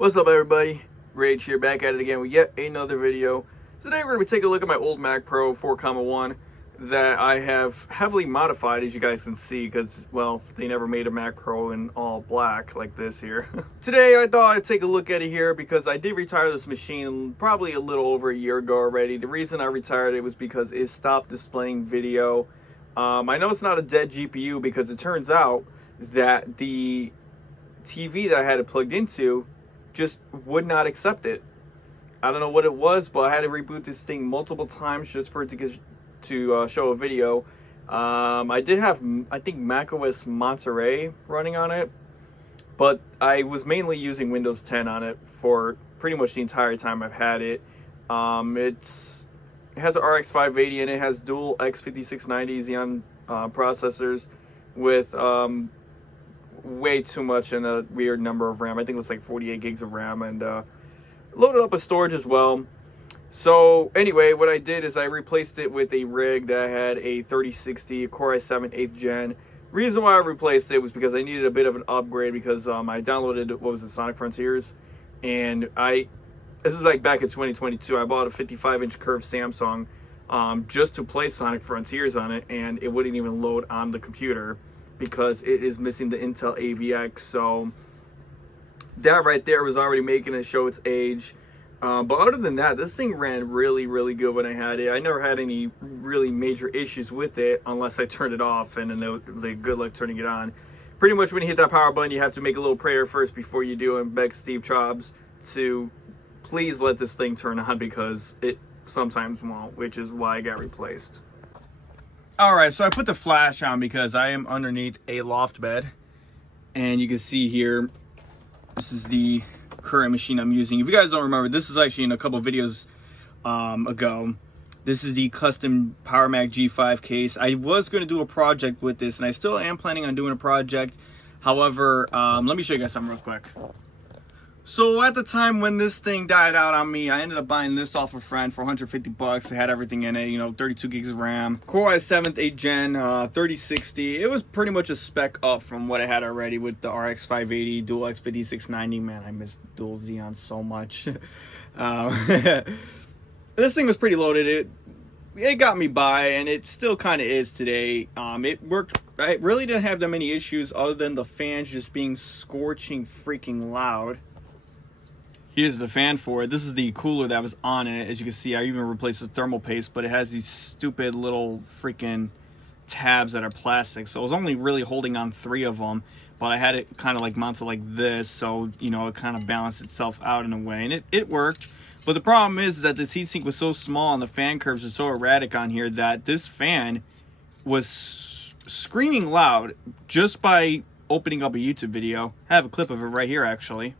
What's up, everybody? Rage here, back at it again with yet another video. Today we're going to be taking a look at my old Mac Pro 4,1 that I have heavily modified, as you guys can see, because, well, they never made a Mac Pro in all black like this here. Today I thought I'd take a look at it here because I did retire this machine probably a little over a year ago already. The reason I retired it was because it stopped displaying video. I know it's not a dead GPU because it turns out that the TV that I had it plugged into just would not accept it. I don't know what it was, but I had to reboot this thing multiple times just for it to get to show a video. I did have, I think, macOS Monterey running on it, but I was mainly using Windows 10 on it for pretty much the entire time I've had it. It has an RX 580 and it has dual X5690 Xeon processors with way too much and a weird number of RAM. I think it's like 48 gigs of RAM, and loaded up a storage as well. So anyway, what I did is I replaced it with a rig that had a 3060 Core i7 8th gen. Reason why I replaced it was because I needed a bit of an upgrade because I downloaded, what was it, Sonic Frontiers, and this is like back in 2022. I bought a 55-inch curved Samsung just to play Sonic Frontiers on it, and it wouldn't even load on the computer because it is missing the Intel AVX. So that right there was already making it show its age. But other than that, this thing ran really, really good when I had it. I never had any really major issues with it unless I turned it off, and then good luck turning it on. Pretty much when you hit that power button, you have to make a little prayer first before you do, and beg Steve Jobs to please let this thing turn on because it sometimes won't, which is why I got replaced. Alright, so I put the flash on because I am underneath a loft bed, and you can see here, this is the current machine I'm using. If you guys don't remember, this is actually in a couple videos ago. This is the custom PowerMac G5 case. I was going to do a project with this, and I still am planning on doing a project. However, let me show you guys something real quick. So at the time when this thing died out on me, I ended up buying this off a friend for 150 bucks. It had everything in it, you know, 32 gigs of RAM, Core i7 8th gen, 3060. It was pretty much a spec up from what I had already with the RX 580, dual X5690. Man, I miss dual Xeon so much. This thing was pretty loaded. It got me by, and it still kind of is today. It worked. I really didn't have that many issues other than the fans just being scorching freaking loud. Here's the fan for it. This is the cooler that was on it. As you can see, I even replaced the thermal paste, but it has these stupid little freaking tabs that are plastic. So I was only really holding on 3 of them, but I had it kind of like mounted like this, so, you know, it kind of balanced itself out in a way, and it worked. But the problem is that this heatsink was so small and the fan curves are so erratic on here that this fan was screaming loud just by opening up a YouTube video. I have a clip of it right here, actually.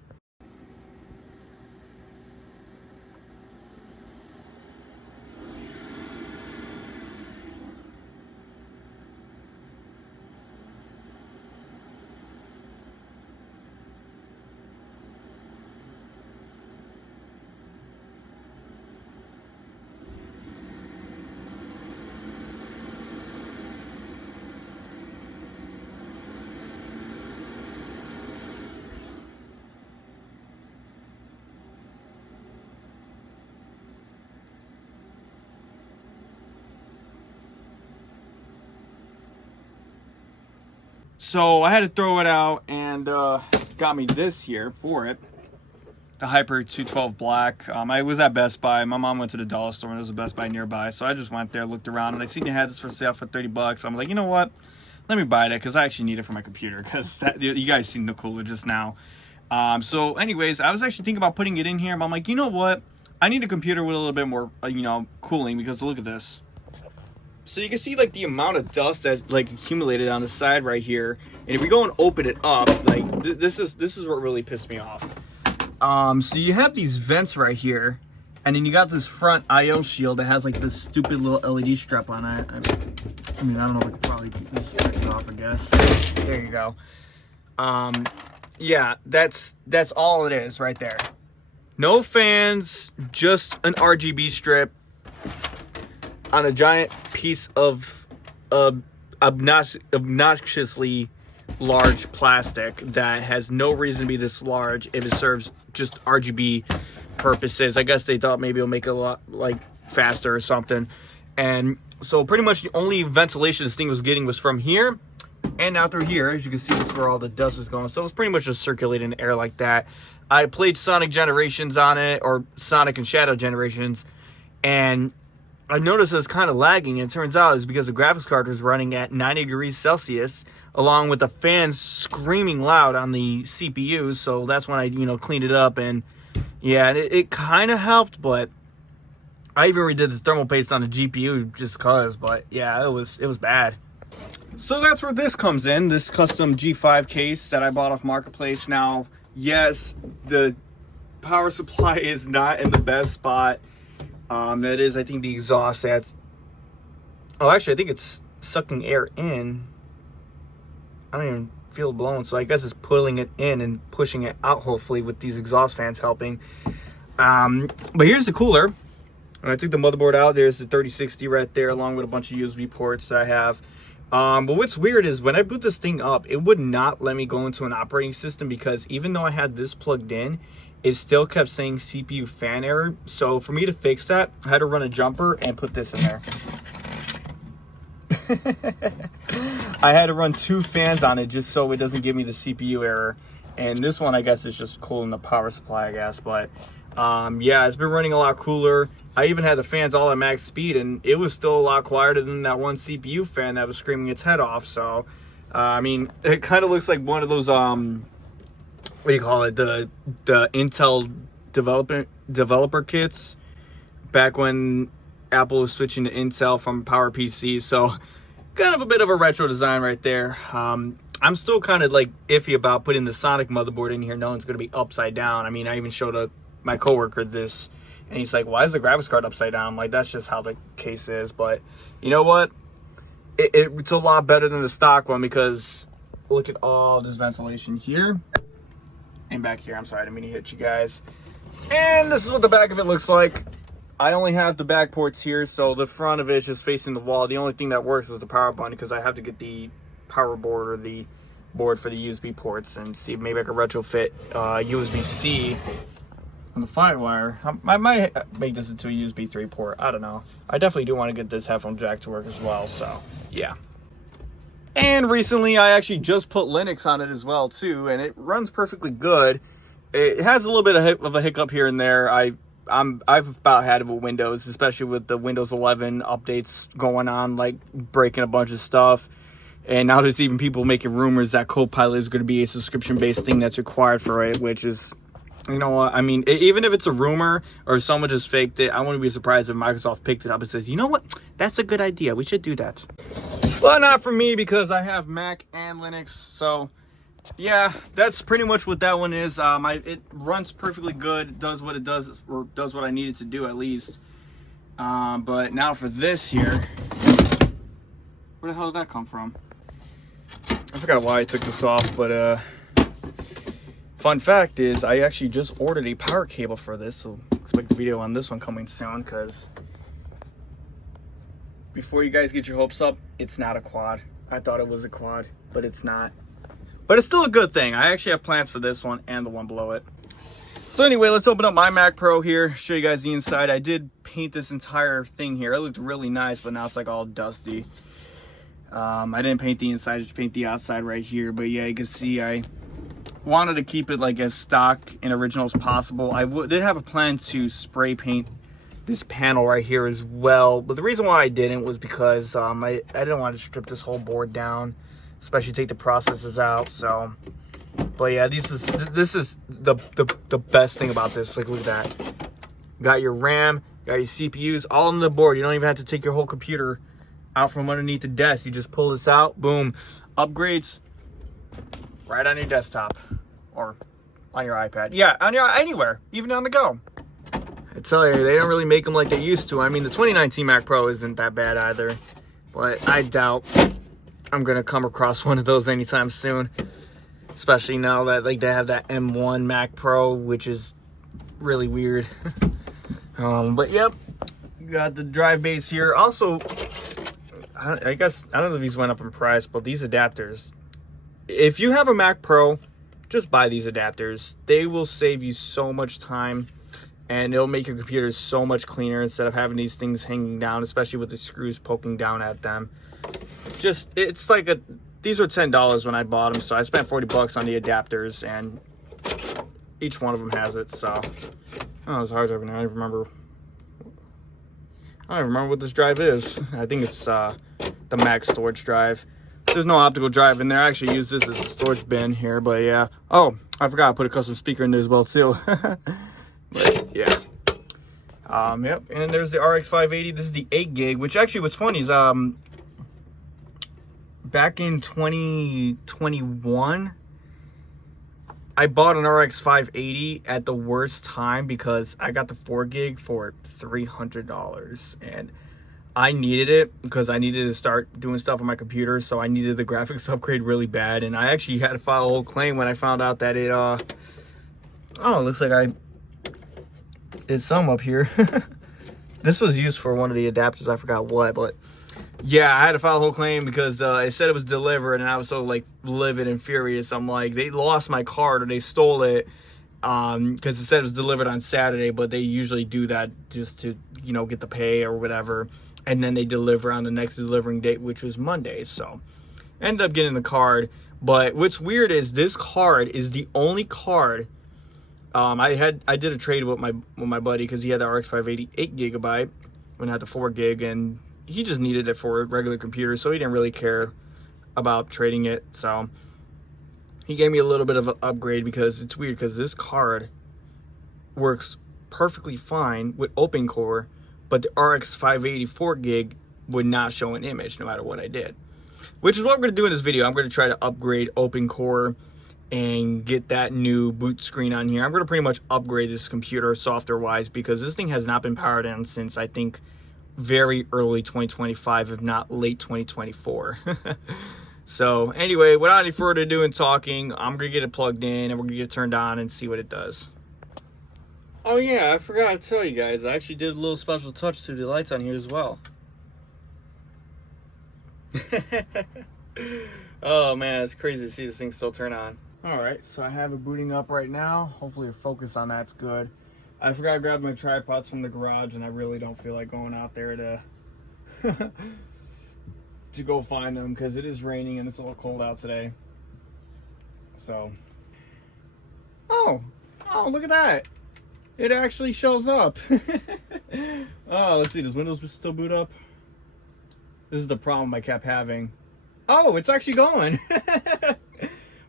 So I had to throw it out, and got me this here for it, the Hyper 212 Black. I was at Best Buy. My mom went to the dollar store, and there was a Best Buy nearby, so I just went there, looked around, and I seen they had this for sale for 30 bucks. I'm like, you know what? Let me buy that because I actually need it for my computer, because you guys seen the cooler just now. So anyways, I was actually thinking about putting it in here, but I'm like, you know what? I need a computer with a little bit more, you know, cooling, because look at this. So you can see like the amount of dust that's like accumulated on the side right here, and if we go and open it up, like this is what really pissed me off. So you have these vents right here, and then you got this front I/O shield that has like this stupid little LED strap on it. I mean, I don't know if I could probably just take it off, I guess. There you go. Yeah, that's all it is right there. No fans, just an RGB strip on a giant piece of obnoxiously large plastic that has no reason to be this large if it serves just RGB purposes. I guess they thought maybe it'll make it a lot like faster or something. And so pretty much the only ventilation this thing was getting was from here and out through here. As you can see, this is where all the dust is going. So it was pretty much just circulating air like that. I played Sonic Generations on it, or Sonic and Shadow Generations, and I noticed it was kind of lagging. And it turns out it's because the graphics card was running at 90 degrees Celsius, along with the fans screaming loud on the CPU. So that's when I, cleaned it up, and yeah, it kind of helped, but I even redid the thermal paste on the GPU just cause, but yeah, it was bad. So that's where this comes in, this custom G5 case that I bought off Marketplace. Now, yes, the power supply is not in the best spot. That is, I think, the exhaust that's... Oh, actually, I think it's sucking air in. I don't even feel it blowing, so I guess it's pulling it in and pushing it out, hopefully, with these exhaust fans helping. But here's the cooler. When I took the motherboard out, there's the 3060 right there, along with a bunch of USB ports that I have. But what's weird is when I boot this thing up, it would not let me go into an operating system, because even though I had this plugged in, it still kept saying CPU fan error. So for me to fix that, I had to run a jumper and put this in there. I had to run 2 fans on it just so it doesn't give me the CPU error. And this one, I guess, is just cooling the power supply, I guess. But yeah, it's been running a lot cooler. I even had the fans all at max speed, and it was still a lot quieter than that one CPU fan that was screaming its head off. So I mean, it kind of looks like one of those what do you call it, the Intel developer kits back when Apple was switching to Intel from PowerPC. So kind of a bit of a retro design right there. I'm still kind of like iffy about putting the Sonic motherboard in here knowing it's going to be upside down. I mean, I even showed my coworker this, and he's like, why is the graphics card upside down? I'm like, that's just how the case is. But you know what, it's a lot better than the stock one, because look at all this ventilation here and back here. I'm sorry, I didn't mean to hit you guys. And this is what the back of it looks like. I only have the back ports here, so the front of it is just facing the wall. The only thing that works is the power button, because I have to get the power board or the board for the USB ports and see if maybe I can retrofit USB-C on the firmware. I might make this into a USB 3 port. I don't know. I definitely do want to get this headphone jack to work as well, so yeah. And recently I actually just put Linux on it as well too, and it runs perfectly good. It has a little bit of a hiccup here and there. I've about had it with Windows, especially with the Windows 11 updates going on, like breaking a bunch of stuff. And now there's even people making rumors that Copilot is going to be a subscription-based thing that's required for it, which is, you know what, I mean, even if it's a rumor or someone just faked it, I wouldn't be surprised if Microsoft picked it up and says, you know what, that's a good idea, we should do that. Well, not for me, because I have Mac and Linux. So yeah, that's pretty much what that one is. It runs perfectly good. It does what it does, or does what I need it to do at least. But now for this here, where the hell did that come from? I forgot why I took this off, but fun fact is I actually just ordered a power cable for this, so expect the video on this one coming soon, because before you guys get your hopes up, it's not a quad. I thought it was a quad, but it's not. But it's still a good thing. I actually have plans for this one and the one below it. So anyway, let's open up my Mac Pro here, show you guys the inside. I did paint this entire thing here. It looked really nice, but now it's like all dusty. I didn't paint the inside, just paint the outside right here. But yeah, you can see I wanted to keep it like as stock and original as possible. I did have a plan to spray paint this panel right here as well, but the reason why I didn't was because I didn't want to strip this whole board down, especially take the processors out. So, but yeah, this is the best thing about this. Like, look at that. Got your RAM, got your CPUs all on the board. You don't even have to take your whole computer out from underneath the desk. You just pull this out, boom, upgrades right on your desktop or on your iPad. Yeah, on your anywhere, even on the go. I tell you, they don't really make them like they used to. I mean, the 2019 Mac Pro isn't that bad either, but I doubt I'm gonna come across one of those anytime soon, especially now that like they have that M1 Mac Pro, which is really weird. But yep, got the drive base here. Also, I guess I don't know if these went up in price, but these adapters, if you have a Mac Pro just buy these adapters. They will save you so much time, and it'll make your computer so much cleaner instead of having these things hanging down, especially with the screws poking down at them. Just, it's like these were $10 when I bought them, so I spent 40 bucks on the adapters, and each one of them has it. So, oh, it's hard driving. I don't even remember what this drive is. I think it's the Mac storage drive. There's no optical drive in there. I actually use this as a storage bin here, but yeah. Oh, I forgot I put a custom speaker in there as well too. But yeah. Yep. And then there's the RX 580. This is the 8 gig, which actually what's funny is back in 2021, I bought an RX 580 at the worst time because I got the 4 gig for $300, and I needed it because I needed to start doing stuff on my computer, so I needed the graphics upgrade really bad. And I actually had to file a whole claim when I found out that it oh, it looks like I did some up here. This was used for one of the adapters, I forgot what, but yeah, I had to file a whole claim because it said it was delivered, and I was so like livid and furious. I'm like, they lost my card or they stole it because it said it was delivered on Saturday, but they usually do that just to, you know, get the pay or whatever, and then they deliver on the next delivering date, which was Monday. So I ended up getting the card. But what's weird is this card is the only card I did a trade with my buddy because he had the RX 580 8 gigabyte when I had the 4 gig, and he just needed it for a regular computer, so he didn't really care about trading it. So he gave me a little bit of an upgrade because it's weird because this card works perfectly fine with OpenCore, but the RX 580 4 gig would not show an image no matter what I did. Which is what we're going to do in this video. I'm going to try to upgrade OpenCore and get that new boot screen on here. I'm going to pretty much upgrade this computer software-wise because this thing has not been powered on since, I think, very early 2025, if not late 2024. So anyway, without any further ado and talking, I'm gonna get it plugged in and we're gonna get it turned on and see what it does. Oh yeah, I forgot to tell you guys, I actually did a little special touch to the lights on here as well. Oh man, it's crazy to see this thing still turn on. Alright, so I have it booting up right now. Hopefully the focus on that's good. I forgot to grab my tripods from the garage, and I really don't feel like going out there to to go find them because it is raining and it's a little cold out today. So, oh, look at that! It actually shows up. Oh, let's see. Does Windows still boot up? This is the problem I kept having. Oh, it's actually going.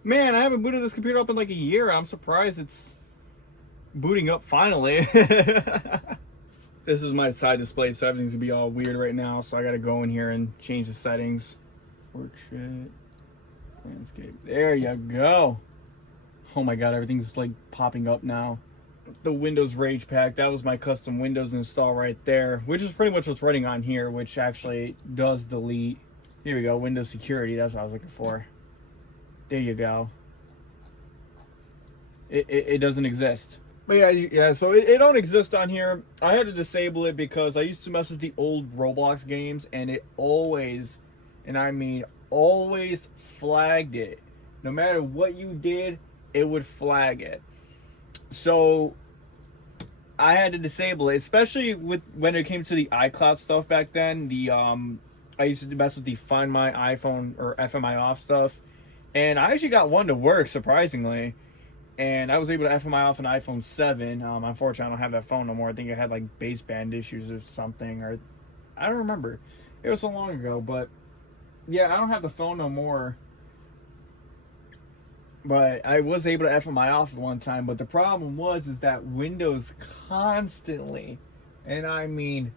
Man, I haven't booted this computer up in like a year. I'm surprised it's booting up finally. This is my side display, so everything's gonna be all weird right now, so I gotta go in here and change the settings. Portrait, landscape, there you go. Oh my god, everything's like popping up now. The Windows Rage Pack, that was my custom Windows install right there, which is pretty much what's running on here, which actually does delete. Here we go, Windows Security, that's what I was looking for. There you go. It doesn't exist. But yeah, so it don't exist on here. I had to disable it because I used to mess with the old Roblox games, and it always, and I mean always, flagged it. No matter what you did, it would flag it. So I had to disable it, especially when it came to the iCloud stuff back then. I used to mess with the Find My iPhone or FMI off stuff, and I actually got one to work, surprisingly. And I was able to FMI off an iPhone 7. Unfortunately, I don't have that phone no more. I think it had like baseband issues or something, or I don't remember. It was so long ago, but yeah, I don't have the phone no more. But I was able to FMI off at one time. But the problem is that Windows constantly, and I mean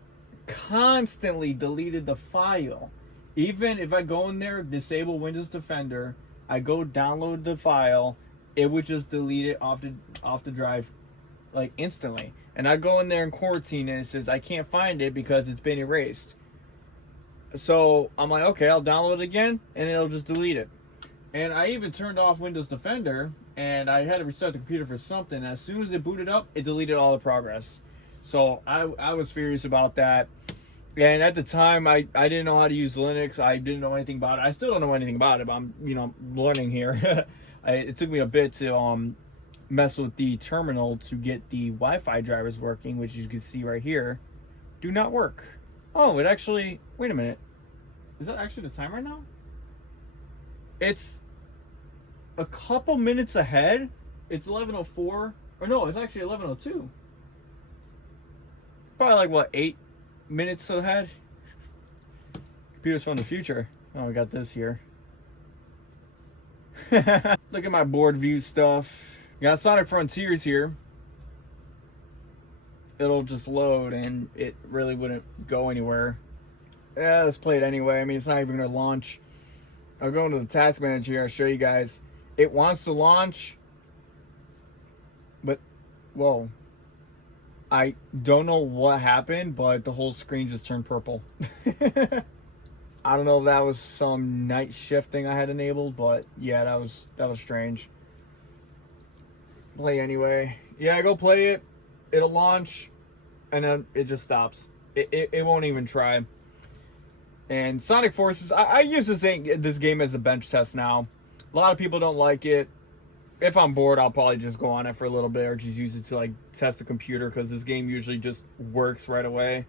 constantly, deleted the file. Even if I go in there, disable Windows Defender, I go download the file, it would just delete it off the drive like instantly. And I go in there in quarantine and it says I can't find it because it's been erased. So I'm like, okay, I'll download it again and it'll just delete it. And I even turned off Windows Defender and I had to restart the computer for something. As soon as it booted up, it deleted all the progress. So I was furious about that. And at the time, I didn't know how to use Linux. I didn't know anything about it. I still don't know anything about it, but I'm, learning here. It took me a bit to mess with the terminal to get the Wi-Fi drivers working, which you can see right here do not work. Oh, it actually, wait a minute. Is that actually the time right now? It's a couple minutes ahead. It's 11:04. Or no, it's actually 11:02. Probably like, what, 8 minutes ahead? Computers from the future. Oh, we got this here. Look at my board view stuff. Got Sonic Frontiers here. It'll just load and it really wouldn't go anywhere. Yeah, let's play it anyway. I mean, it's not even gonna launch. I'll go into the task manager here. I'll show you guys. It wants to launch, but whoa. I don't know what happened, but the whole screen just turned purple. I don't know if that was some night shift thing I had enabled, but yeah, that was strange. Play anyway. Yeah, go play it. It'll launch, and then it just stops. It won't even try. And Sonic Forces, I use this game as a bench test now. A lot of people don't like it. If I'm bored, I'll probably just go on it for a little bit or just use it to like test the computer, because this game usually just works right away.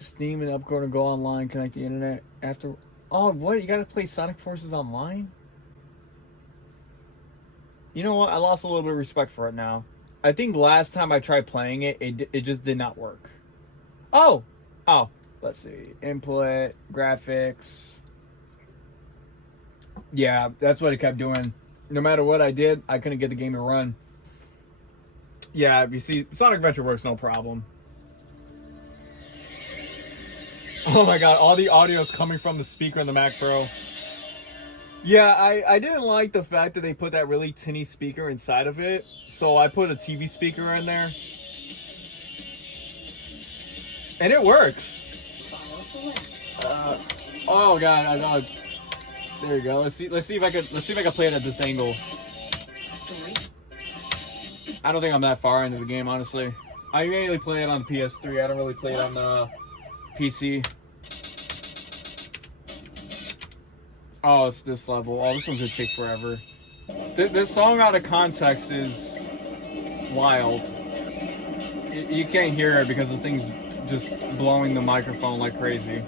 Steam and I'm going to go online, connect the internet after. Oh, what? You got to play Sonic Forces online? You know what? I lost a little bit of respect for it now. I think last time I tried playing it, it just did not work. Oh! Let's see. Input, graphics. Yeah, that's what it kept doing. No matter what I did, I couldn't get the game to run. Yeah, you see, Sonic Adventure works no problem. Oh my god, all the audio is coming from the speaker in the Mac Pro. Yeah, I didn't like the fact that they put that really tinny speaker inside of it, so I put a TV speaker in there. And it works. Oh god, there you go. Let's see if I can play it at this angle. I don't think I'm that far into the game, honestly. I mainly play it on PS3. I don't really play it on the PC. Oh, it's this level. Oh, this one's gonna take forever. This song out of context is wild. You can't hear it because this thing's just blowing the microphone like crazy.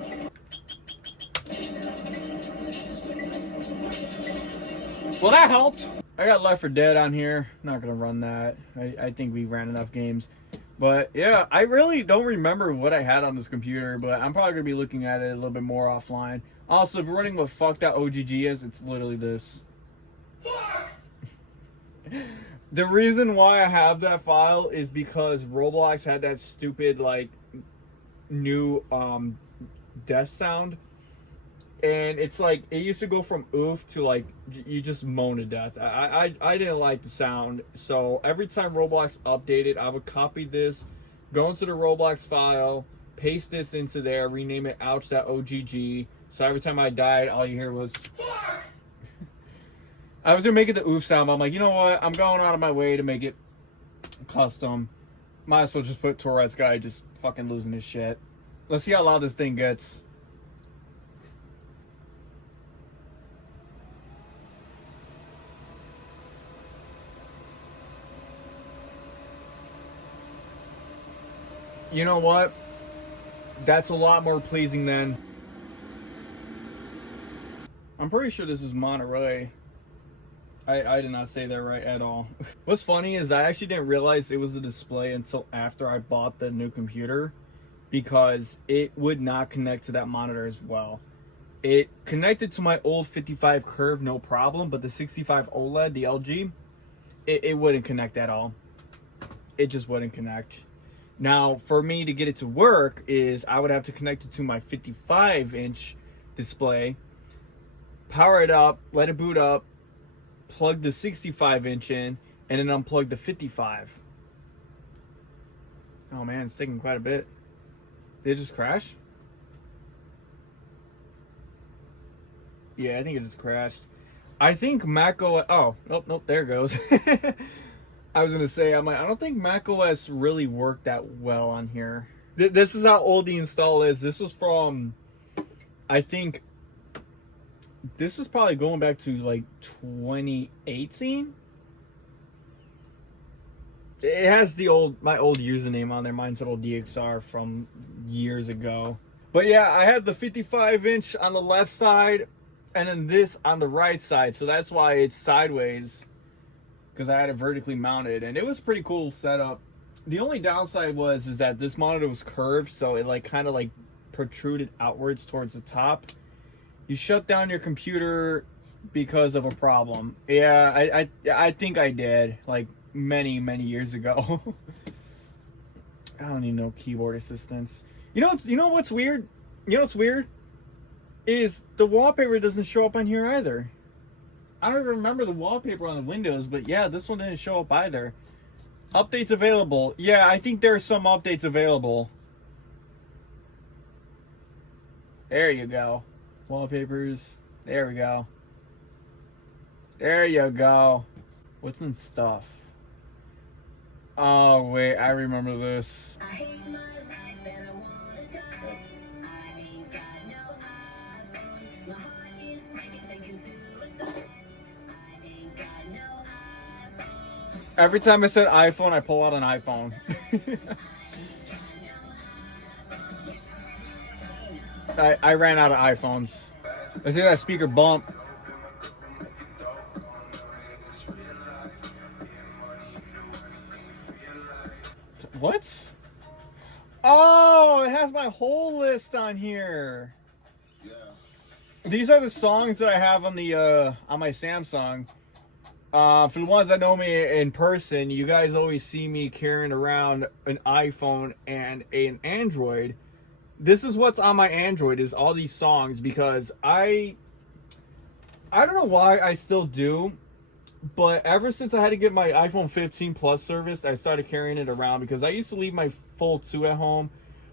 Well, that helped. I got Left 4 Dead on here. Not gonna run that. I think we ran enough games. But yeah, I really don't remember what I had on this computer, but I'm probably gonna be looking at it a little bit more offline. Also, if you're running what fuck.ogg is, it's literally this. The reason why I have that file is because Roblox had that stupid like new death sound. And it's like, it used to go from oof to like, you just moan to death. I didn't like the sound. So every time Roblox updated, I would copy this, go into the Roblox file, paste this into there, rename it ouch.ogg. So every time I died, all you hear was... I was going to make it the oof sound, but I'm like, you know what? I'm going out of my way to make it custom. Might as well just put Tourette's guy just fucking losing his shit. Let's see how loud this thing gets. You know what? That's a lot more pleasing than... I'm pretty sure this is Monterey. I did not say that right at all. What's funny is I actually didn't realize it was a display until after I bought the new computer, because it would not connect to that monitor as well. It connected to my old 55 curve, no problem, but the 65 OLED, the LG, it wouldn't connect at all. It just wouldn't connect. Now, for me to get it to work is I would have to connect it to my 55-inch display, power it up, let it boot up, plug the 65-inch in, and then unplug the 55. Oh man, it's taking quite a bit. Did it just crash? Yeah, I think it just crashed. I think Mac OS... Oh, nope, there it goes. I was gonna say, I'm like, I don't think Mac OS really worked that well on here. This is how old the install is. This was from, I think, This is probably going back to like 2018. It has my old username on there. Mine's an old DXR from years ago. But yeah, I had the 55-inch on the left side and then this on the right side. So that's why it's sideways, because I had it vertically mounted, and it was a pretty cool setup. The only downside is that this monitor was curved, so it like kind of like protruded outwards towards the top. You shut down your computer because of a problem. Yeah, I think I did, like many years ago. I don't need no keyboard assistance. You know what's weird? You know what's weird? Is the wallpaper doesn't show up on here either. I don't even remember the wallpaper on the Windows, but yeah, this one didn't show up either. Updates available. Yeah, I think there's some updates available. There you go. Wallpapers. There we go. There you go. What's in stuff? Oh, wait, I remember this. I hate my life and I wanna die. I ain't got no iPhone. My heart is breaking, thinking suicide. I ain't got no iPhone. Every time I said iPhone, I pull out an iPhone. I ran out of iPhones. I see that speaker bump. What? Oh, it has my whole list on here. Yeah. These are the songs that I have on the on my Samsung. For the ones that know me in person, you guys always see me carrying around an iPhone and an Android. This is what's on my Android, is all these songs, because I don't know why I still do, but ever since I had to get my iPhone 15 Plus service, I started carrying it around, because I used to leave my Fold 2 at home,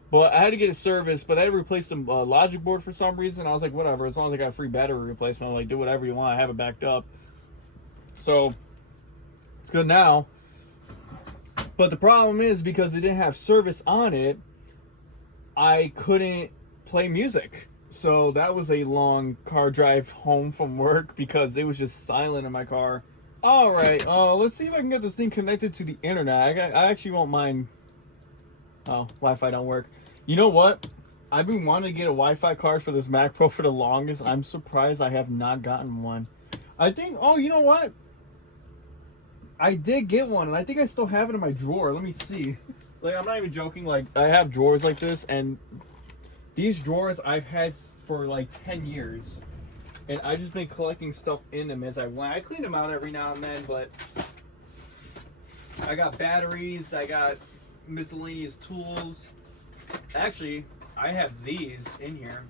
but I had to get a service, but I had to replace the logic board for some reason. I was like, whatever, as long as I got a free battery replacement, I'm like, do whatever you want, I have it backed up. So it's good now. But the problem is, because they didn't have service on it, I couldn't play music. So that was a long car drive home from work, because it was just silent in my car. All right, let's see if I can get this thing connected to the internet. I actually won't mind. Oh, Wi-Fi don't work. You know what? I've been wanting to get a Wi-Fi card for this Mac Pro for the longest. I'm surprised I have not gotten one. I think, oh, you know what? I did get one, and I think I still have it in my drawer. Let me see. Like, I'm not even joking. Like, I have drawers like this, and these drawers I've had for like 10 years. And I've just been collecting stuff in them as I went. I clean them out every now and then, but I got batteries, I got miscellaneous tools. Actually, I have these in here.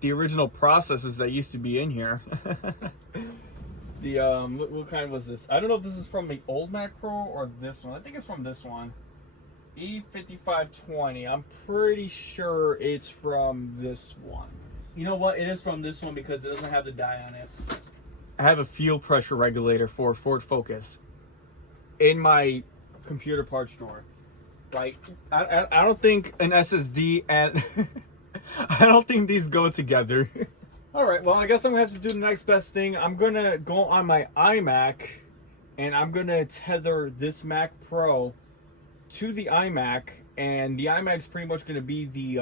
The original processors that used to be in here. The what kind was this? I don't know if this is from the old Mac Pro or this one. I think it's from this one. E5520. I'm pretty sure it's from this one. You know what? It is from this one, because it doesn't have the die on it. I have a fuel pressure regulator for Ford Focus in my computer parts drawer. Like, I don't think an SSD and I don't think these go together. All right, well, I guess I'm gonna have to do the next best thing. I'm gonna go on my iMac, and I'm gonna tether this Mac Pro to the iMac, and the iMac's pretty much gonna be the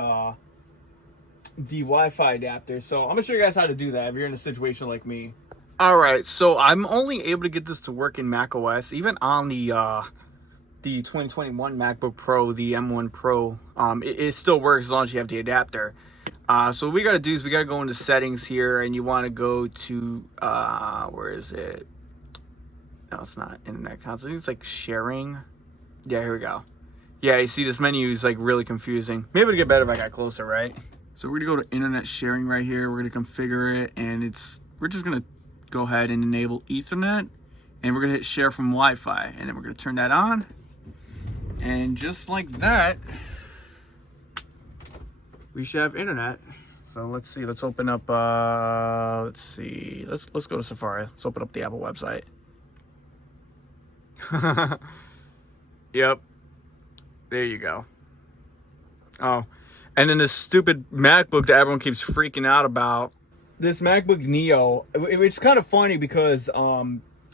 Wi-Fi adapter. So I'm gonna show you guys how to do that if you're in a situation like me. All right, so I'm only able to get this to work in Mac OS, even on the 2021 MacBook Pro, the M1 Pro. It still works as long as you have the adapter. So what we got to do is we got to go into settings here, and you want to go to where is it? No, it's not internet console. I think it's like sharing. Yeah, here we go. Yeah, you see this menu is like really confusing. Maybe it'd get better if I got closer, right? So we're gonna go to internet sharing right here. We're gonna configure it, and we're just gonna go ahead and enable Ethernet, and we're gonna hit share from Wi-Fi, and then we're gonna turn that on. And just like that, we should have internet. So let's see, let's open up, let's see, let's go to Safari. Let's open up the Apple website. Yep, there you go. Oh, and then this stupid MacBook that everyone keeps freaking out about this MacBook Neo, it's kind of funny because the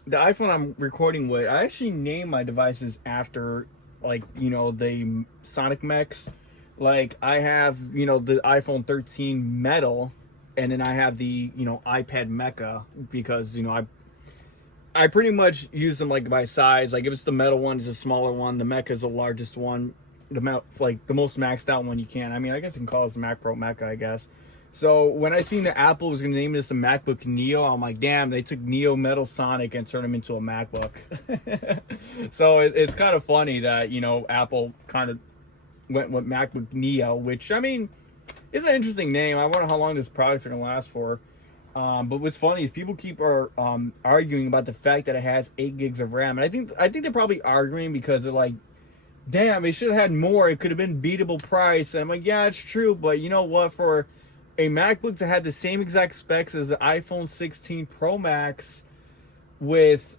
iPhone I'm recording with, I actually named my devices after, like, you know, the Sonic mechs. Like, I have, you know, the iPhone 13 Metal, and then I have the, you know, iPad Mecha, because, you know, I pretty much use them like by size. Like if it's the Metal one, it's a smaller one. The Mecha is the largest one. Like the most maxed out one you can. I mean, I guess you can call this the Mac Pro Mecha, I guess. So when I seen that Apple was going to name this a MacBook Neo, I'm like, damn, they took Neo Metal Sonic and turned him into a MacBook. So it's kind of funny that, you know, Apple kind of went with MacBook Neo, which, I mean, it's an interesting name. I wonder how long this product's going to last for. But what's funny is people keep arguing about the fact that it has 8 gigs of RAM. And I think they're probably arguing because they're like, damn, it should have had more. It could have been beatable price. And I'm like, yeah, it's true. But you know what? For a MacBook to have the same exact specs as the iPhone 16 Pro Max with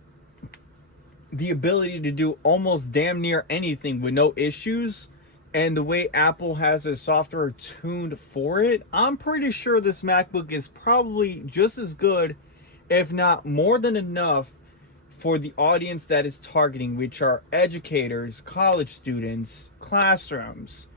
the ability to do almost damn near anything with no issues, and the way Apple has their software tuned for it, I'm pretty sure this MacBook is probably just as good, if not more than enough, for the audience that it's targeting, which are educators, college students, classrooms.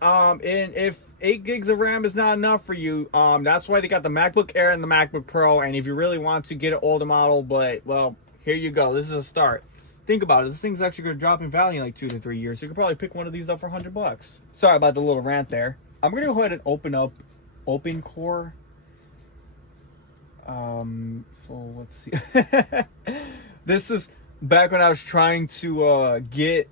And if 8 gigs of RAM is not enough for you, that's why they got the MacBook Air and the MacBook Pro. And if you really want to get an older model, but, well, here you go. This is a start. Think about it. This thing's actually going to drop in value in like 2 to 3 years. So you could probably pick one of these up for $100. Sorry about the little rant there. I'm going to go ahead and open up OpenCore. So let's see. This is back when I was trying to get,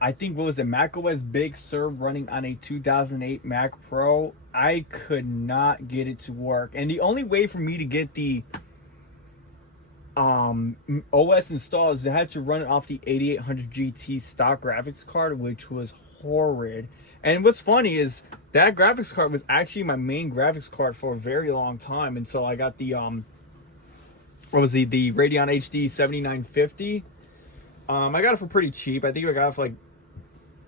I think, what was it, macOS Big Sur running on a 2008 Mac Pro. I could not get it to work. And the only way for me to get the OS installed is I had to run it off the 8800 GT stock graphics card, which was horrid. And what's funny is that graphics card was actually my main graphics card for a very long time until I got the what was the Radeon HD 7950. I got it for pretty cheap. I think I got it for like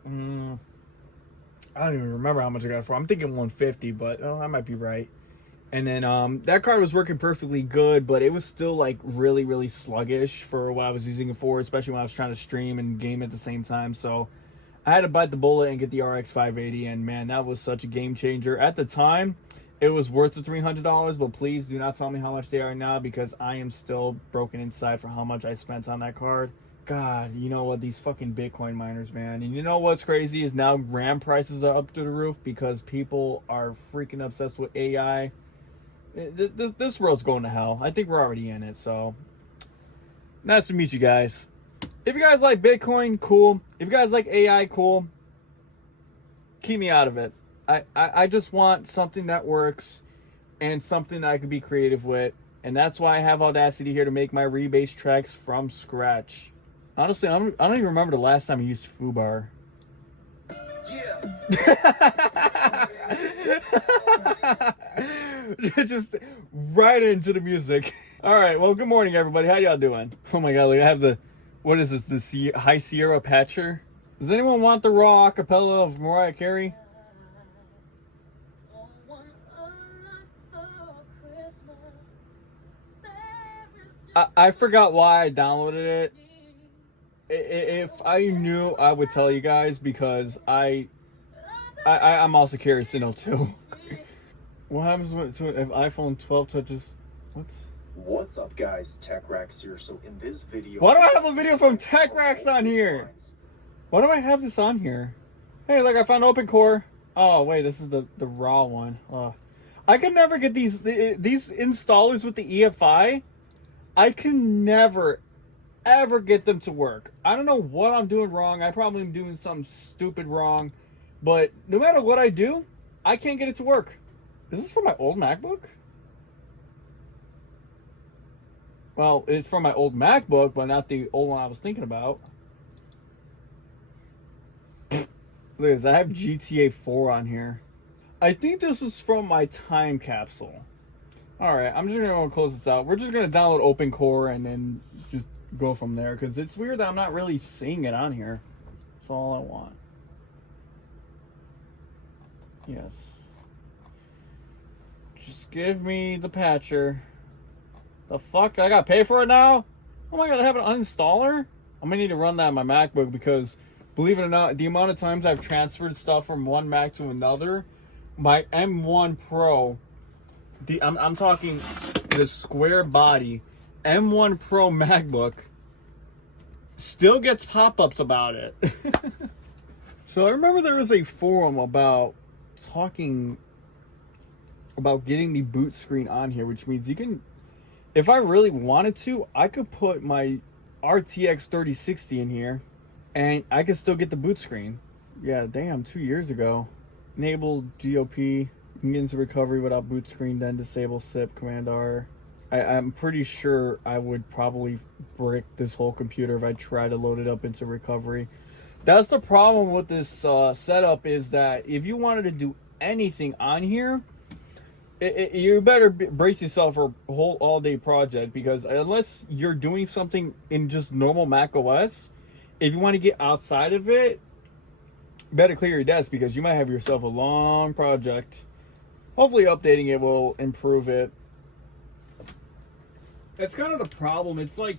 I don't even remember how much I got it for. I'm thinking 150, but I might be right. And then that card was working perfectly good, but it was still like really, really sluggish for what I was using it for, especially when I was trying to stream and game at the same time. So I had to bite the bullet and get the RX 580, and man, that was such a game changer. At the time, it was worth the $300, but please do not tell me how much they are now, because I am still broken inside for how much I spent on that card. God, you know what? These fucking Bitcoin miners, man. And you know what's crazy is now RAM prices are up to the roof because people are freaking obsessed with AI. This world's going to hell. I think we're already in it. So nice to meet you guys. If you guys like Bitcoin, cool. If you guys like AI, cool. Keep me out of it. I just want something that works and something that I can be creative with. And that's why I have Audacity here to make my rebase tracks from scratch. Honestly, I don't even remember the last time I used FooBar. Yeah. Just right into the music. All right, well, good morning, everybody. How y'all doing? Oh my God, look, I have the, what is this, the High Sierra Patcher? Does anyone want the raw acapella of Mariah Carey? I forgot why I downloaded it. If I knew, I would tell you guys, because I'm also curious to know too. What happens if iPhone 12 touches? What's up, guys? TechRax here. So in this video, why do I have a video from TechRax on here? Why do I have this on here? Hey, look, I found OpenCore. Oh wait, this is the raw one. I can never get these installers with the EFI. I can never ever get them to work. I don't know what I'm doing wrong. I probably am doing something stupid wrong, but no matter what I do, I can't get it to work. Is this from my old MacBook? Well, it's from my old MacBook, but not the old one I was thinking about. Look at this, I have GTA 4 on here. I think this is from my time capsule. Alright, I'm just going to go and close this out. We're just going to download OpenCore and then just go from there, because it's weird that I'm not really seeing it on here. That's all I want. Yes. Just give me the patcher. The fuck? I gotta pay for it now? Oh my god, I have an uninstaller? I'm gonna need to run that on my MacBook because, believe it or not, the amount of times I've transferred stuff from one Mac to another, my M1 Pro, I'm talking the square body M1 Pro MacBook, still gets pop-ups about it. So I remember there was a forum about talking about getting the boot screen on here, which means you can, if I really wanted to, I could put my RTX 3060 in here and I could still get the boot screen. Yeah, damn, 2 years ago. Enable GOP, you can get into recovery without boot screen, then disable SIP, Command R. I'm pretty sure I would probably brick this whole computer if I try to load it up into recovery. That's the problem with this setup, is that if you wanted to do anything on here, you better brace yourself for a whole all-day project, because unless you're doing something in just normal Mac OS, if you want to get outside of it, better clear your desk, because you might have yourself a long project. Hopefully updating it will improve it. That's kind of the problem. It's like,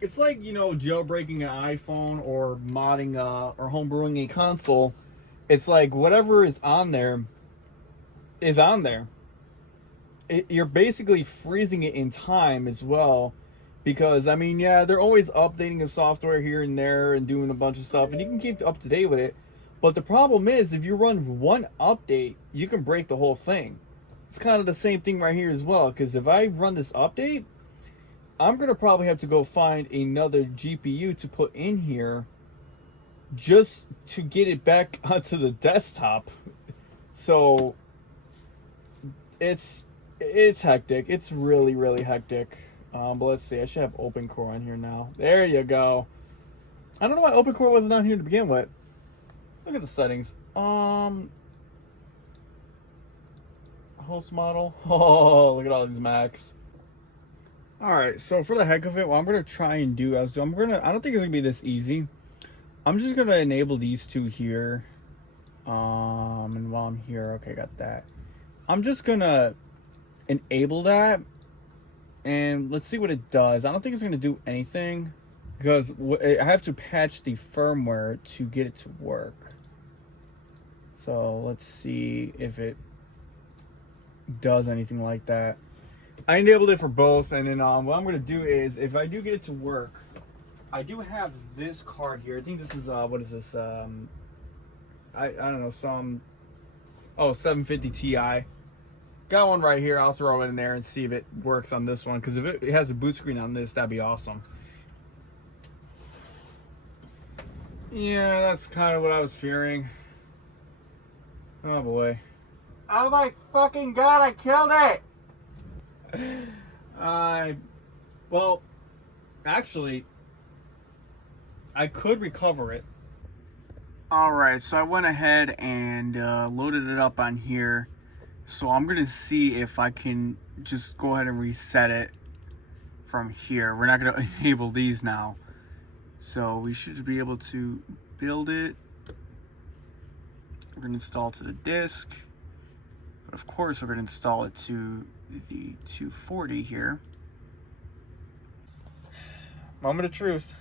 you know, jailbreaking an iPhone or modding or homebrewing a console. It's like whatever is on there is on there. You're basically freezing it in time as well, because I mean, yeah, they're always updating the software here and there and doing a bunch of stuff, and you can keep up to date with it. But the problem is, if you run one update, you can break the whole thing. It's kind of the same thing right here as well, because if I run this update, I'm going to probably have to go find another GPU to put in here just to get it back onto the desktop. So it's hectic. It's really, really hectic. But let's see. I should have OpenCore on here now. There you go. I don't know why OpenCore wasn't on here to begin with. Look at the settings. Host model. Oh, look at all these Macs. All right, so for the heck of it, what I'm gonna try and do is I don't think it's gonna be this easy. I'm just gonna enable these two here. And while I'm here, okay, got that. I'm just gonna enable that, and let's see what it does. I don't think it's gonna do anything, because I have to patch the firmware to get it to work. So let's see if it does anything like that. I enabled it for both, and then what I'm going to do is, if I do get it to work, I do have this card here. I think this is, what is this? I don't know, 750 Ti. Got one right here. I'll throw it in there and see if it works on this one, because if it has a boot screen on this, that'd be awesome. Yeah, that's kind of what I was fearing. Oh boy. Oh my fucking god, I killed it! Well, actually, I could recover it. Alright, so I went ahead and loaded it up on here. So I'm gonna see if I can just go ahead and reset it from here. We're not gonna enable these now. So we should be able to build it. We're gonna install to the disk. But of course, we're gonna install it to the 240 here. Moment of truth.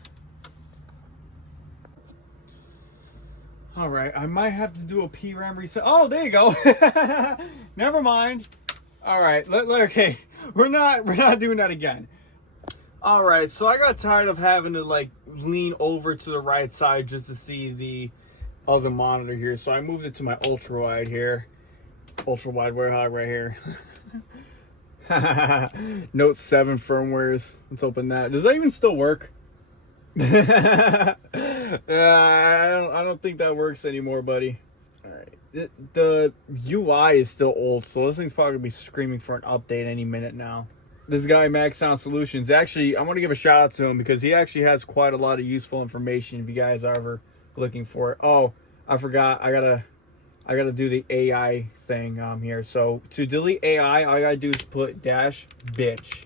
All right, I might have to do a PRAM reset. Oh, there you go. Never mind. All right, okay, we're not doing that again. All right, so I got tired of having to like lean over to the right side just to see the other monitor here, so I moved it to my ultra wide here. Ultra wide warthog right here. Note 7 firmwares. Let's open that. Does that even still work? I don't think that works anymore, buddy. All right. The UI is still old, so this thing's probably gonna be screaming for an update any minute now. This guy, Max Sound Solutions, actually, I want to give a shout out to him because he actually has quite a lot of useful information if you guys are ever looking for it. Oh, I forgot. I gotta do the AI thing here. So to delete AI, all I gotta do is put dash bitch.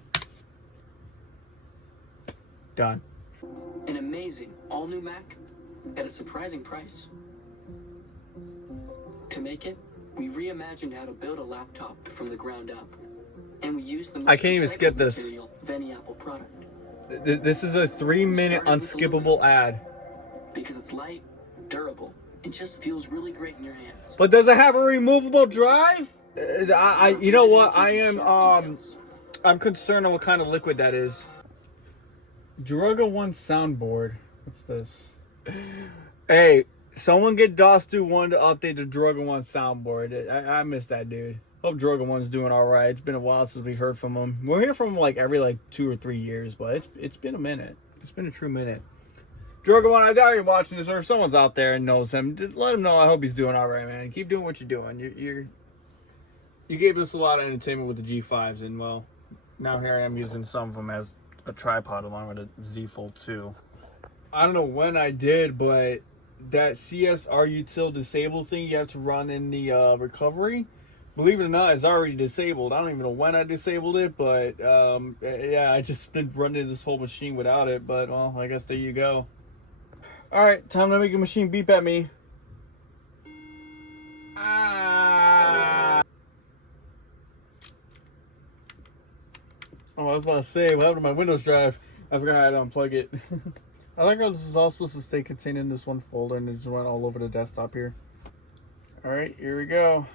Done. An amazing all-new Mac at a surprising price. To make it, We reimagined how to build a laptop from the ground up. And we used the most I can't even skip recycled this. material of any Apple product. This is a 3-minute unskippable ad. Because it's light, durable, and just feels really great in your hands. But does it have a removable drive? You know what? I'm concerned on what kind of liquid that is. Druga One soundboard. What's this? Hey, someone get DOS2 One to update the Druga One soundboard. I miss that dude. Hope Druga One's doing all right. It's been a while since we've heard from him. We'll hear from him like every 2 or 3 years, but it's been a minute. It's been a true minute. Druga One, I doubt you're watching this, or if someone's out there and knows him, just let him know. I hope he's doing all right, man. Keep doing what you're doing. You gave us a lot of entertainment with the G5s, and well, now here I am using some of them as a tripod along with a Z Fold 2. I don't know when I did, but that CSR util disable thing you have to run in the recovery, believe it or not, it's already disabled. I don't even know when I disabled it, but yeah, I just been running this whole machine without it. But well, I guess there you go. All right, time to make a machine beep at me. Ah. Oh, I was about to say, what happened to my Windows drive? I forgot how to unplug it. I like how this is all supposed to stay contained in this one folder and it just went all over the desktop here. All right, here we go.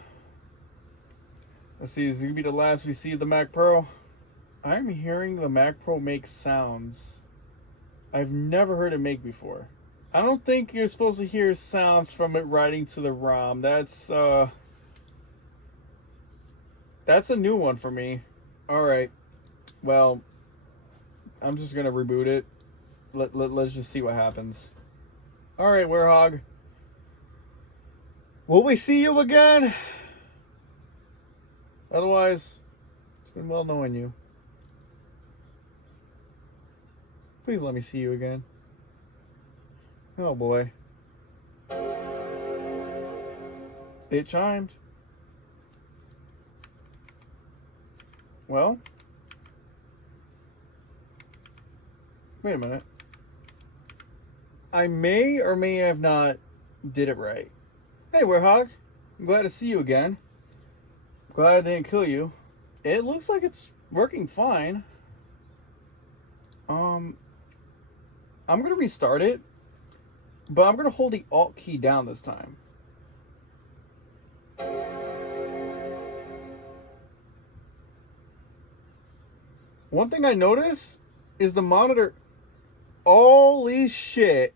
Let's see, is this gonna be the last we see of the Mac Pro? I'm hearing the Mac Pro make sounds I've never heard it make before. I don't think you're supposed to hear sounds from it writing to the ROM. That's a new one for me. All right, well, I'm just gonna reboot it. Let's just see what happens. All right, Werehog. Will we see you again? Otherwise, it's been well knowing you. Please let me see you again. Oh boy. It chimed. Well. Wait a minute. I may or may have not did it right. Hey, Werehog. I'm glad to see you again. Glad I didn't kill you. It looks like it's working fine. I'm gonna restart it, but I'm gonna hold the Alt key down this time. One thing I noticed is the monitor. Holy shit.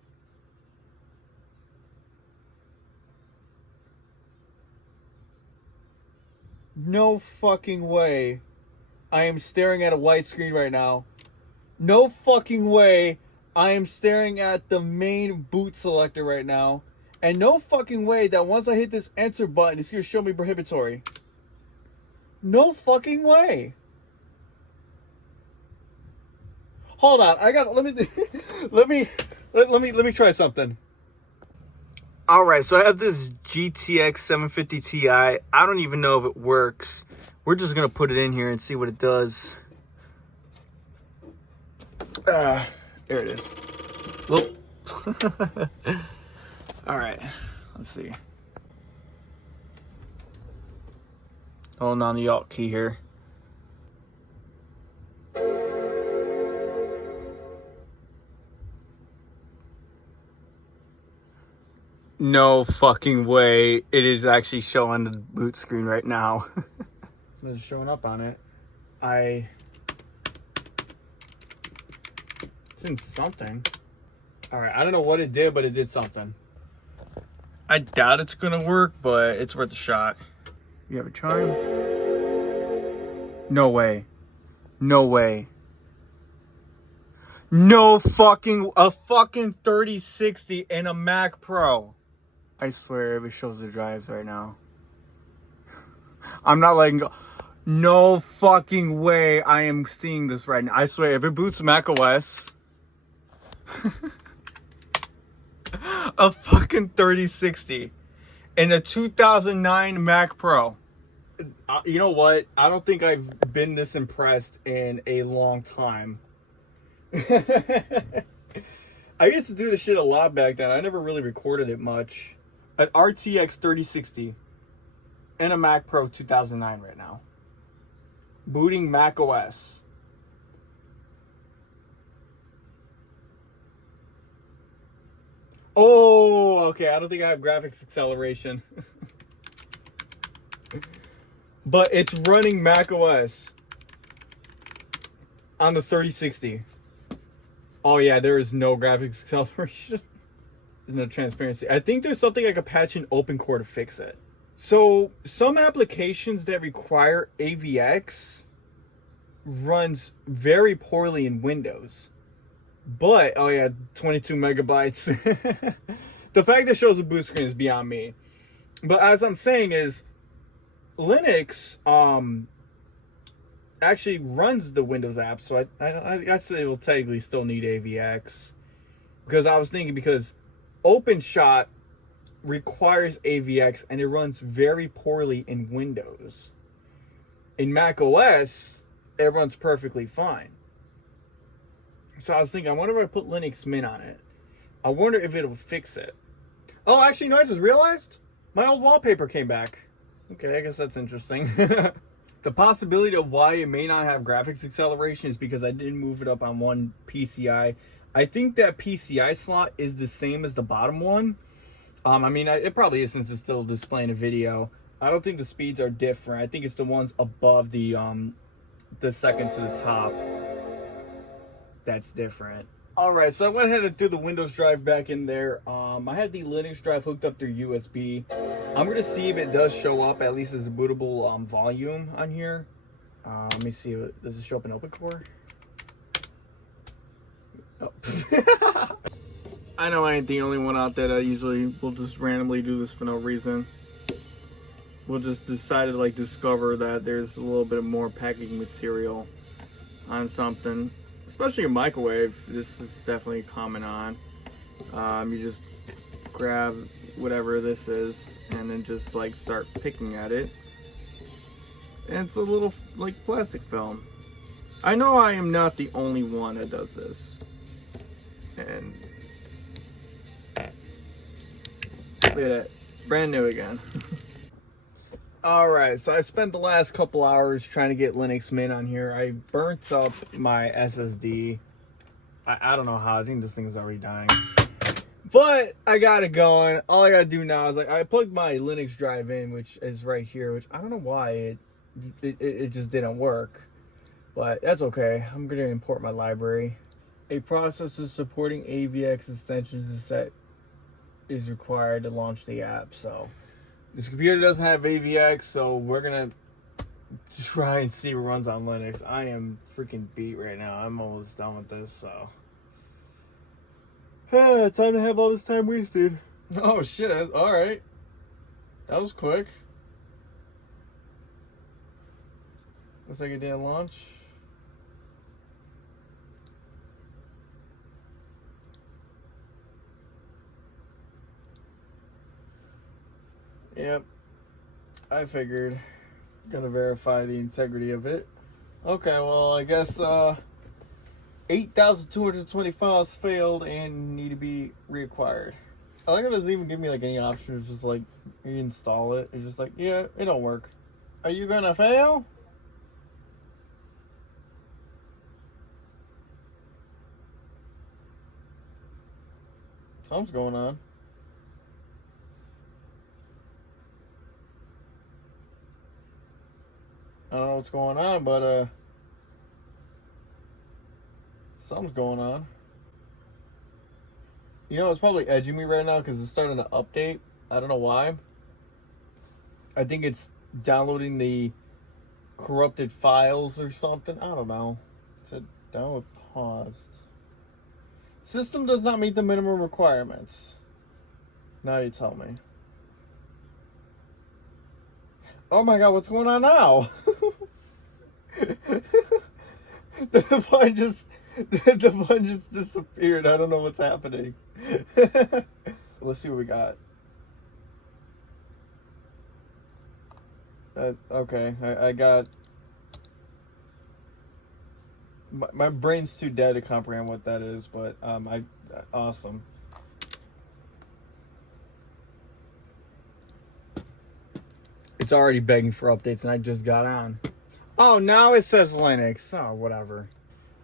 No fucking way I am staring at a white screen right now. No fucking way I am staring at the main boot selector right now. And no fucking way that once I hit this enter button, it's gonna show me prohibitory. No fucking way. Hold on, let me try something. All right, so I have this GTX 750 Ti. I don't even know if it works. We're just gonna put it in here and see what it does. There it is. Whoop. All right, let's see. Holding on the Alt key here. No fucking way it is actually showing the boot screen right now. It's showing up on it. It's in something. Alright, I don't know what it did, but it did something. I doubt it's gonna work, but it's worth a shot. You have a chime? No way. No way. No fucking, a fucking 3060 and a Mac Pro. I swear if it shows the drives right now. I'm not letting go. No fucking way I am seeing this right now. I swear if it boots Mac OS. A fucking 3060 and a 2009 Mac Pro. You know what? I don't think I've been this impressed in a long time. I used to do this shit a lot back then. I never really recorded it much. An RTX 3060 in a Mac Pro 2009 right now. Booting Mac OS. Oh, okay. I don't think I have graphics acceleration. But it's running Mac OS on the 3060. Oh yeah, there is no graphics acceleration. There's no transparency. I think there's something like a patch in OpenCore to fix it. So some applications that require AVX runs very poorly in Windows. But, oh yeah, 22 megabytes. The fact that it shows a boot screen is beyond me. But as I'm saying is, Linux actually runs the Windows app. So I guess it will technically still need AVX. Because I was thinking, because OpenShot requires AVX and it runs very poorly in Windows. In Mac OS, it runs perfectly fine. So I was thinking, I wonder if I put Linux Mint on it. I wonder if it'll fix it. Oh, actually, no, I just realized my old wallpaper came back. Okay, I guess that's interesting. The possibility of why it may not have graphics acceleration is because I didn't move it up on one PCI. I think that PCI slot is the same as the bottom one. I mean, it probably is since it's still displaying a video. I don't think the speeds are different. I think it's the ones above the second to the top that's different. All right, so I went ahead and threw the Windows drive back in there. I had the Linux drive hooked up through USB. I'm gonna see if it does show up at least as a bootable volume on here. Let me see. Does it show up in OpenCore? Oh. I know I ain't the only one out there that usually will just randomly do this for no reason. We'll just decide to like discover that there's a little bit more packaging material on something. Especially a microwave, this is definitely common on. You just grab whatever this is and then just like start picking at it. And it's a little like plastic film. I know I am not the only one that does this. And look at that, brand new again. Alright, so I spent the last couple hours trying to get Linux Mint on here. I burnt up my SSD. I don't know how. I think this thing is already dying. But I got it going. All I gotta do now is like I plugged my Linux drive in, which is right here, which I don't know why it just didn't work. But that's okay. I'm gonna import my library. A processor supporting AVX extensions is required to launch the app, so this computer doesn't have AVX, so we're gonna try and see what runs on Linux. I am freaking beat right now. I'm almost done with this, so. Time to have all this time wasted. Oh shit, alright. That was quick. Looks like it didn't launch. Yep, I figured. Gonna verify the integrity of it. Okay, well, I guess 8,220 files failed and need to be reacquired. I like it doesn't even give me like any options, just like install it. It's just like, yeah, it don't work. Are you gonna fail? Something's going on. I don't know what's going on, but something's going on. You know, it's probably edging me right now because it's starting to update. I don't know why. I think it's downloading the corrupted files or something. I don't know. It said download paused. System does not meet the minimum requirements. Now you tell me. Oh my god, what's going on now? The button just disappeared. I don't know what's happening. Let's see what we got. Okay, I got... My brain's too dead to comprehend what that is, but awesome. It's already begging for updates and I just got on. Oh, now it says Linux. Oh, whatever.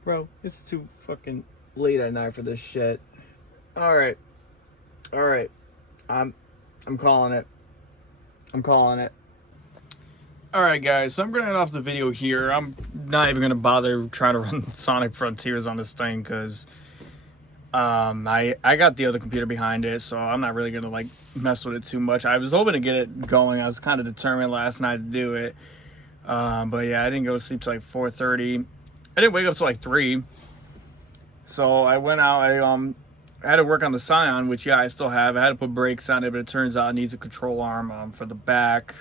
Bro, it's too fucking late at night for this shit. Alright. Alright. I'm calling it. I'm calling it. Alright guys, so I'm gonna end off the video here. I'm not even gonna bother trying to run Sonic Frontiers on this thing because I got the other computer behind it, so I'm not really gonna like mess with it too much. I was hoping to get it going. I was kind of determined last night to do it, but yeah, I didn't go to sleep till like 4:30. I didn't wake up till like 3, so I went out. I had to work on the Scion, which yeah, I still have. I had to put brakes on it, but it turns out it needs a control arm for the back,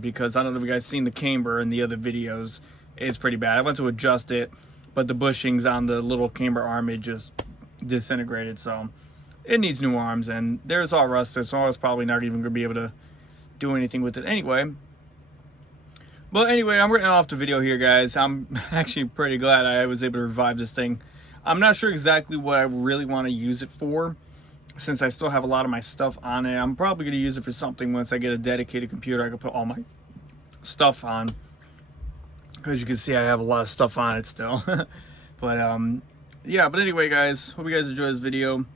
because I don't know if you guys seen the camber in the other videos. It's pretty bad. I went to adjust it, but the bushings on the little camber arm, it just disintegrated, so it needs new arms, and there's all rusted, so I was probably not even gonna be able to do anything with it anyway. But anyway, I'm getting off the video here, guys. I'm actually pretty glad I was able to revive this thing. I'm not sure exactly what I really want to use it for, since I still have a lot of my stuff on it. I'm probably gonna use it for something once I get a dedicated computer I can put all my stuff on, because you can see I have a lot of stuff on it still. But yeah, but anyway guys, hope you guys enjoyed this video.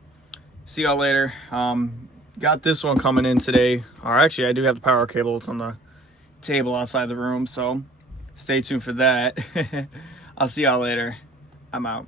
See y'all later. Got this one coming in today, or actually I do have the power cable. It's on the table outside the room, so stay tuned for that. I'll see y'all later. I'm out.